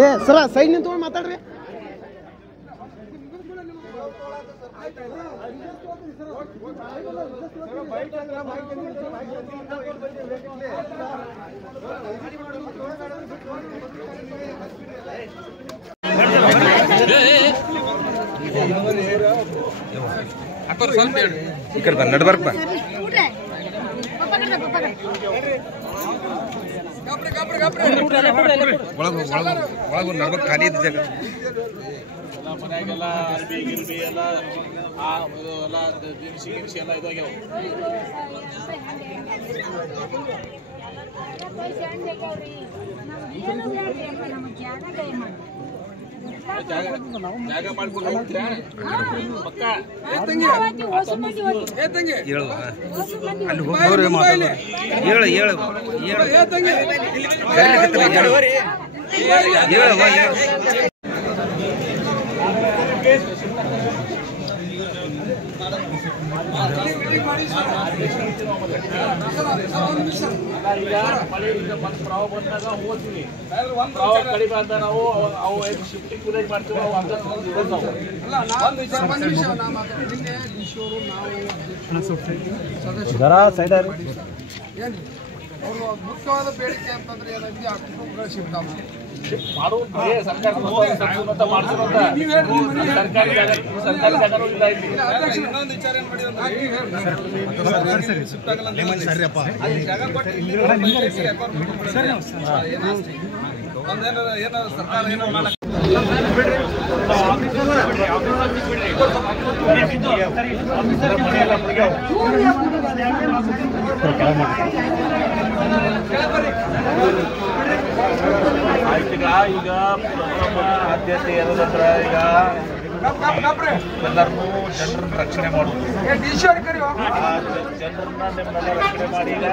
ಏ ಸರ ಸೈಡ್ ನಿಂತ್ಕೊಂಡು ಮಾತಾಡ್ರಿ. ಈ ಕಡೆ ನಡ್ಬರ್ಕ್ ಬಾ. ಒಳಗ ನಡ್ಬರ್ಕ್ ಖಾಲಿ ಇದ್ದ ಜಾಗ. ಮನೆಯಾಗೆಲ್ಲ ಅರ್ಬಿ ಗಿರ್ಬಿ ಎಲ್ಲ ಎಲ್ಲ ದಿನಸಿ ಗಿನ್ಸಿ ಎಲ್ಲ ಇದಾಗ್ಯಾವ. ಜಾಗ ಮಾಡ್ಕೊಂಡು ಹೋಗ್ತೀರಾ ಪಕ್ಕ? ಅಲ್ಲಿ ಹೋಗೋರು ಮಾತಾಡ. ಹೇಳ ಹೇಳ ಪ್ರವಾಹ ಬಂದಾಗ ಹೋಗ್ತೀವಿ. ಪ್ರವಾಹ ಕಡಿಮೆ ಅಂತ ನಾವು ಅವು ಶಿಫ್ಟಿಂಗ್ ವಿಲೇಜ್ ಮಾಡ್ತೀವಿ. ಅವರು ಮುಖ್ಯವಾದ ಬೇಡಿಕೆ ಅಂತಂದ್ರೆ ಏನಂದ್ರೆ ಆ ಕುಟುಂಬಗಳ ಶಿಫ್ಟ್ ಆಗುತ್ತೆ. ಸರ್ಕಾರಿ ಜಾಗನೂ ಇಲ್ಲ ಇಲ್ಲಿ. ಇನ್ನೊಂದು ವಿಚಾರ ಏನ್ ಮಾಡಿ ಏನಾದ್ರು ಸರ್ಕಾರ ಏನೋ ಈಗ ಪ್ರಥಮ ಆದ್ಯತೆ ಏನಂದ್ರೆ ಈಗ ಎಲ್ಲರನ್ನೂ ಜನರನ್ನ ರಕ್ಷಣೆ ಮಾಡುವುದು. ಜನರನ್ನ ನಿಮ್ಮನ್ನೆಲ್ಲ ರಕ್ಷಣೆ ಮಾಡಿ ಈಗ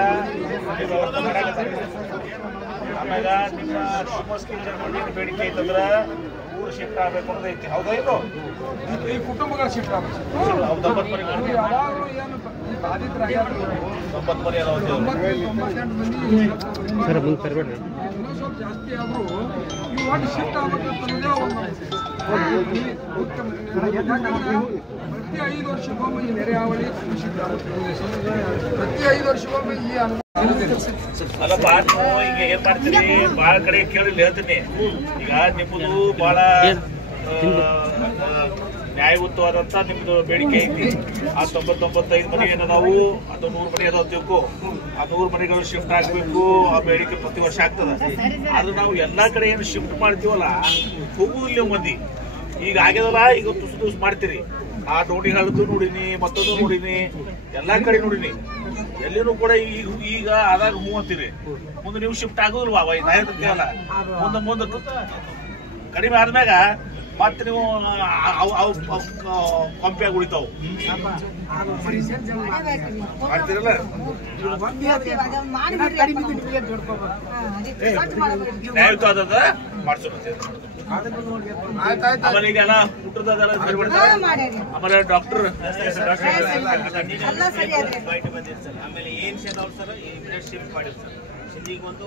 ಆಮ್ಯಾಗ ನಿಮ್ಮ ಶಿವಮೊಗ್ಗ ಜನರಿಗೆ ಬೇಡಿಕೆ ಐತಂದ್ರೆ ಊರು ಶಿಫ್ಟ್ ಆಗಬೇಕು ಅಂತ ಐತಿ. ಹೌದಾ? ಇದು ಈ ಕುಟುಂಬಗಳ ಶಿಫ್ಟ್ ಆಗಬೇಕು. 90 ಮನೆ ಜಾಸ್ತಿ ಆದ್ರೂ ಈ ಒಟ್ಟು ಶಿಫ್ಟ್ ಆಗ್ಬೇಕಂತಂದ್ರೆ ಪ್ರತಿ 5 ವರ್ಷಕ್ಕೊಮ್ಮೆ ಈ ನೆರೆಹಾವಳಿ ಶಿಫ್ಟ್ ಆಗುತ್ತೆ. ಪ್ರತಿ 5 ವರ್ಷಕ್ಕೊಮ್ಮೆ ಈ ಅಲ್ಲಪ್ಪ, ಈಗ ಏನ್ ಮಾಡ್ತೀನಿ, ಭಾಳ ಕಡೆ ಕೇಳಿ ಹೇಳ್ತೀನಿ. ಈಗ ನಿಮ್ಮದು ಭಾಳ ನ್ಯಾಯಯುತವಾದಂತ ನಿಮ್ದು ಬೇಡಿಕೆ ಐತಿ. ಆ 99 ಮನೆ ಏನದಾವು, ಅದು 100 ಮನೆ ಅದಾವ ತಿಳ್ಕೊ. ಆ 100 ಮನೆಗಳು ಶಿಫ್ಟ್ ಆಗ್ಬೇಕು. ಆ ಬೇಡಿಕೆ ಪ್ರತಿ ವರ್ಷ ಆಗ್ತದ. ಆದ್ರೆ ನಾವು ಎಲ್ಲಾ ಕಡೆ ಏನು ಶಿಫ್ಟ್ ಮಾಡ್ತೀವಲ್ಲ, ಹೋಗುದಿಲ್ಲ ಮಂದಿ. ಈಗ ಆಗ್ಯದಲ್ಲ, ಈಗ ತುಸು ಮಾಡ್ತೀರಿ. ಆ ಡೋಣಿ ಹಳದು ನೋಡಿನಿ, ಮತ್ತೊಂದು ನೋಡಿನಿ, ಎಲ್ಲಾ ಕಡೆ ನೋಡಿನಿ. ಎಲ್ಲಿನೂ ಕೂಡ ಈಗ ಆದಾಗ ಹೂ ಅಂತೀರಿ. ಮುಂದೆ ನೀವು ಶಿಫ್ಟ್ ಆಗೋದಿಲ್ವಾ? ಕೇಳಲ್ಲ. ಮುಂದೆ ಕಡಿಮೆ ಆದ್ಮ್ಯಾಗ ಮತ್ತೆ ನೀವು ಕೊಂಪಿಯಾಗಿ ಉಳಿತಾವು ಮಾಡ್ತೀರಲ್ಲ. ನ್ಯಾಯಯುತ ಆದದ ಮಾಡ್ಸೋಣ. ಆಮೇಲೆ ಈಗ ಎಲ್ಲ ಊಟದೆಲ್ಲ ಆಮೇಲೆ ಡಾಕ್ಟರ್ ಆಮೇಲೆ ಏನ್ ಸರ್, ಅವ್ರು ಸರ್ ಶಿಫ್ಟ್ ಮಾಡಿದ್ರು ಸರ್. ಈಗ ಒಂದು